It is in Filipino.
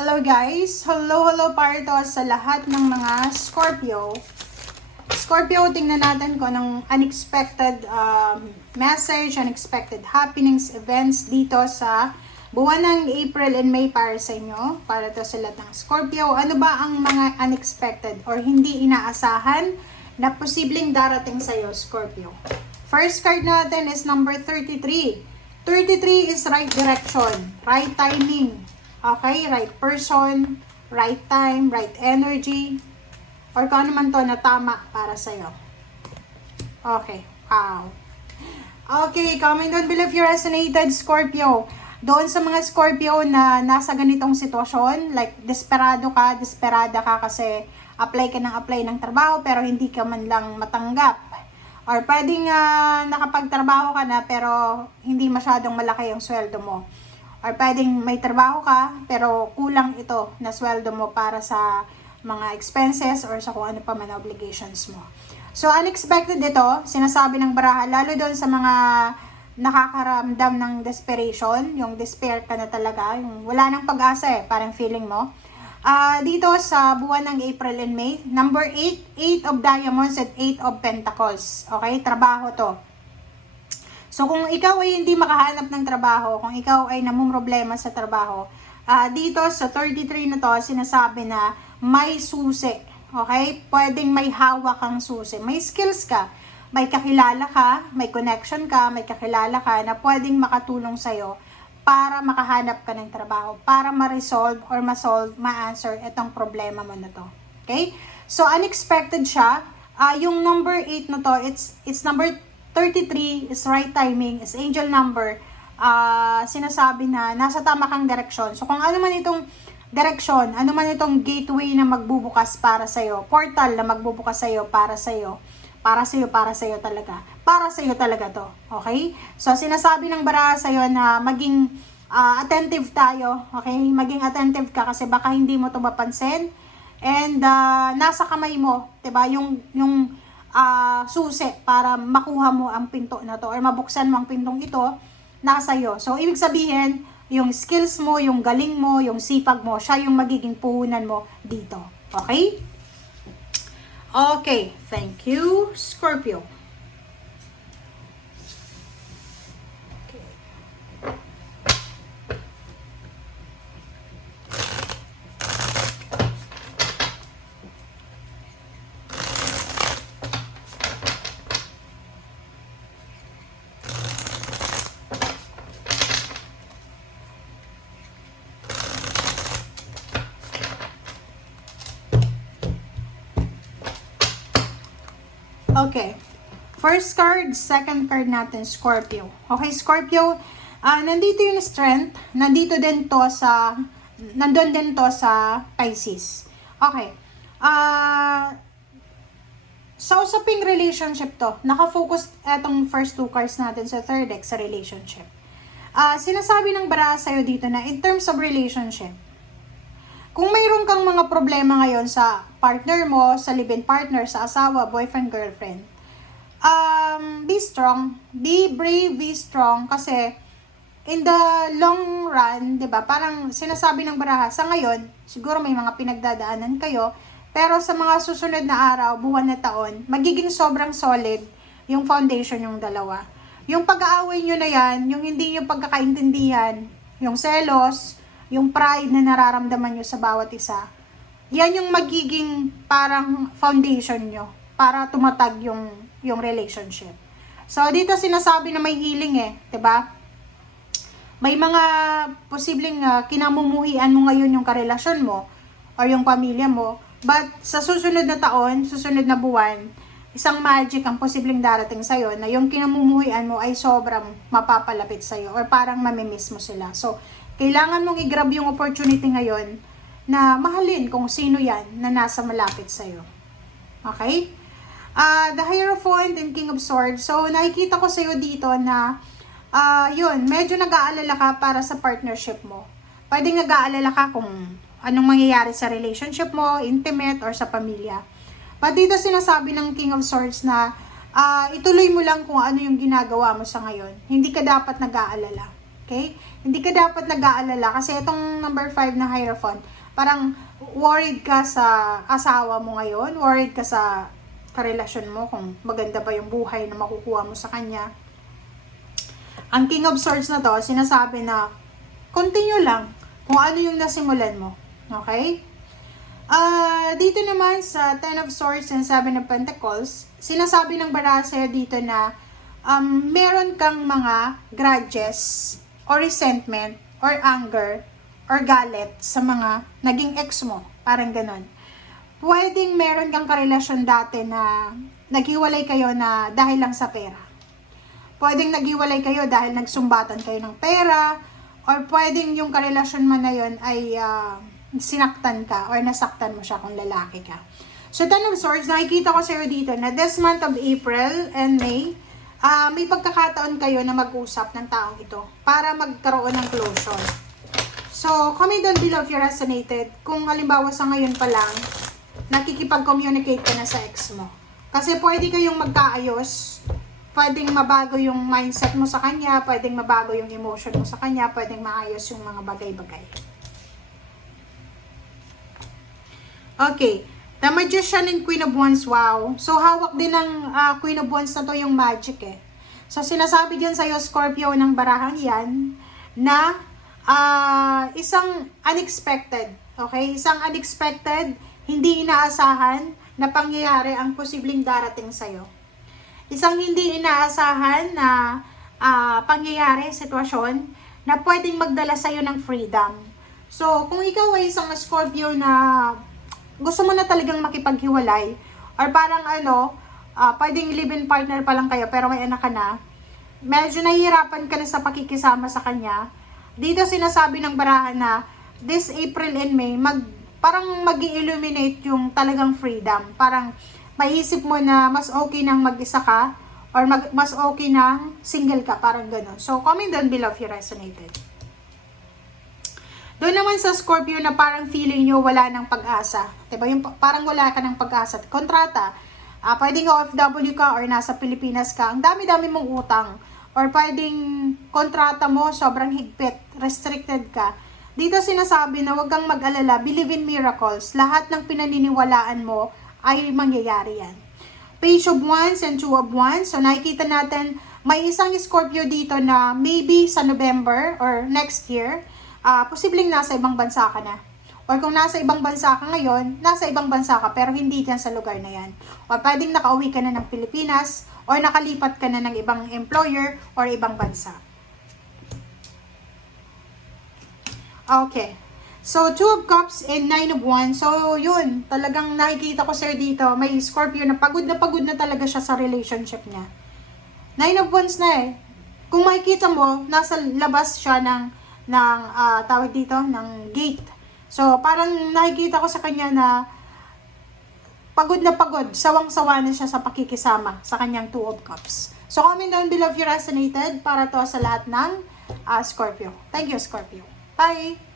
Hello guys! Hello para to sa lahat ng mga Scorpio. Scorpio, tingnan natin kung anong unexpected message, unexpected happenings, events dito sa buwan ng April and May para sa inyo. Para to sa lahat ng Scorpio. Ano ba ang mga unexpected or hindi inaasahan na posibleng darating sa iyo, Scorpio? First card natin is number 33. 33 is right direction, right timing. Okay, right person, right time, right energy, or kung ano man to na tama para sa'yo. Okay, wow. Okay, comment down below if you resonated, Scorpio. Doon sa mga Scorpio na nasa ganitong sitwasyon, like desperado ka, desperada ka kasi apply ka ng trabaho pero hindi ka man lang matanggap. Or pwedeng nakapagtrabaho ka na pero hindi masyadong malaki yung sweldo mo. Or pwedeng may trabaho ka, pero kulang ito na sweldo mo para sa mga expenses or sa kung ano pa man obligations mo. So, unexpected ito, sinasabi ng baraha, lalo doon sa mga nakakaramdam ng desperation, yung despair ka na talaga, yung wala nang pag-asa parang feeling mo. Dito sa buwan ng April and May, number 8, 8 of Diamonds at 8 of Pentacles. Okay, trabaho to. So, kung ikaw ay hindi makahanap ng trabaho, kung ikaw ay namumroblema sa trabaho, dito sa 33 na to, sinasabi na may susi. Okay? Pwedeng may hawak kang susi. May skills ka. May kakilala ka, may connection ka, may kakilala ka na pwedeng makatulong sa'yo para makahanap ka ng trabaho, para ma-resolve or ma-solve, ma-answer itong problema mo na to. Okay? So, unexpected siya. Yung number 8 na to, it's number 33 is right timing, is angel number. Sinasabi na nasa tama kang direksyon. So kung ano man itong direksyon, ano man itong gateway na magbubukas para sa'yo, portal na magbubukas sa'yo, para sa'yo talaga. Para sa'yo talaga to. Okay? So sinasabi ng baraha sa'yo na maging attentive tayo. Okay? Maging attentive ka kasi baka hindi mo to mapansin. And nasa kamay mo, 'di ba? Yung susi para makuha mo ang pinto na to or mabuksan mo ang pintong ito, nasa iyo. So, ibig sabihin, yung skills mo, yung galing mo, yung sipag mo, siya yung magiging puhunan mo dito. Okay? Okay. Thank you, Scorpio. Okay. First card, second card natin, Scorpio. Okay, Scorpio, nandito yung strength, nandun din to sa Pisces. Okay. Sa usaping relationship to, nakafocus etong first two cards natin sa third deck sa relationship. Sinasabi ng baraha sa'yo dito na in terms of relationship, kung mayroon kang mga problema ngayon sa partner mo, sa live-in partner, sa asawa, boyfriend, girlfriend, be strong, be brave, be strong, kasi in the long run, 'di ba? Parang sinasabi ng baraha sa ngayon, siguro may mga pinagdadaanan kayo, pero sa mga susunod na araw, buwan na taon, magiging sobrang solid yung foundation yung dalawa. Yung pag-aaway nyo na yan, yung hindi nyo pagkakaintindihan, yung selos, yung pride na nararamdaman nyo sa bawat isa, yan yung magiging parang foundation nyo para tumatag yung relationship. So, dito sinasabi na may healing 'di ba? May mga posibleng kinamumuhian mo ngayon yung karelasyon mo or yung pamilya mo, but sa susunod na taon, susunod na buwan, isang magic ang posibleng darating sa'yo na yung kinamumuhian mo ay sobrang mapapalapit sa'yo or parang mamimiss mo sila. So, kailangan mong i-grab yung opportunity ngayon na mahalin kung sino yan na nasa malapit sa'yo. Okay? The Hierophant and King of Swords. So, nakikita ko sa'yo dito na yun, medyo nag-aalala ka para sa partnership mo. Pwedeng nag-aalala ka kung anong mangyayari sa relationship mo, intimate, or sa pamilya. But dito sinasabi ng King of Swords na ituloy mo lang kung ano yung ginagawa mo sa ngayon. Hindi ka dapat nag-aalala. Okay? Hindi ka dapat nag-aalala kasi itong number 5 na Hierophant, parang worried ka sa asawa mo ngayon, worried ka sa karelasyon mo, kung maganda ba yung buhay na makukuha mo sa kanya. Ang King of Swords na to, sinasabi na continue lang kung ano yung nasimulan mo. Okay? Dito naman sa Ten of Swords and Seven of Pentacles, sinasabi ng baraha sa'yo dito na meron kang mga grudges or resentment or anger or galit sa mga naging ex mo. Parang ganon. Pwedeng meron kang karelasyon dati na naghiwalay kayo na dahil lang sa pera. Pwedeng naghiwalay kayo dahil nagsumbatan kayo ng pera, or pwedeng yung karelasyon mo na yun ay sinaktan ka or nasaktan mo siya kung lalaki ka. So, Ten of Swords, nakikita ko sa'yo dito na this month of April and May, may pagkakataon kayo na mag-usap ng taong ito para magkaroon ng closure. So, comment down below if you resonated. Kung halimbawa sa ngayon pa lang, nakikipag-communicate ka na sa ex mo. Kasi pwede kayong magkaayos, pwedeng mabago yung mindset mo sa kanya, pwedeng mabago yung emotion mo sa kanya, pwedeng maayos yung mga bagay-bagay. Okay, The Magician and Queen of Wands, wow. So, hawak din ng Queen of Wands na to yung magic eh. So, sinasabi din sa'yo, Scorpio, ng barahang yan, na isang unexpected, okay? Isang unexpected, hindi inaasahan na pangyayari ang posibleng darating sa'yo. Isang hindi inaasahan na pangyayari, sitwasyon, na pwedeng magdala sa'yo ng freedom. So, kung ikaw ay isang Scorpio na gusto mo na talagang makipaghiwalay, or parang pwedeng live-in partner pa lang kayo pero may anak ka na, medyo nahihirapan ka na sa pakikisama sa kanya, dito sinasabi ng barahan na this April and May, parang mag-i-illuminate yung talagang freedom. Parang maisip mo na mas okay nang mag-isa ka, or mas okay nang single ka, parang gano'n. So, comment down below if you resonated. Doon naman sa Scorpio na parang feeling nyo wala ng pag-asa. Diba? Yung parang wala ka ng pag-asa. Kontrata. Pwedeng OFW ka or nasa Pilipinas ka. Ang dami-dami mong utang. Or pwedeng kontrata mo sobrang higpit. Restricted ka. Dito sinasabi na huwag kang mag-alala. Believe in miracles. Lahat ng pinaniniwalaan mo ay mangyayari yan. Page of Wands and Two of Wands. So nakikita natin may isang Scorpio dito na maybe sa November or next year, posibleng nasa ibang bansa ka na. Or kung nasa ibang bansa ka ngayon, nasa ibang bansa ka pero hindi dyan sa lugar na yan. Or pwedeng nakauwi ka na ng Pilipinas, or nakalipat ka na ng ibang employer or ibang bansa. Okay. So, Two of Cups and Nine of Wands. So, yun. Talagang nakikita ko sir dito, may Scorpio na pagod na talaga siya sa relationship niya. Nine of Wands na eh. Kung makikita mo, nasa labas siya ng tawag dito, ng gate. So, parang nakikita ko sa kanya na pagod, sawang-sawa na siya sa pakikisama sa kanyang Two of Cups. So, comment down below if you resonated para to sa lahat ng Scorpio. Thank you, Scorpio. Bye!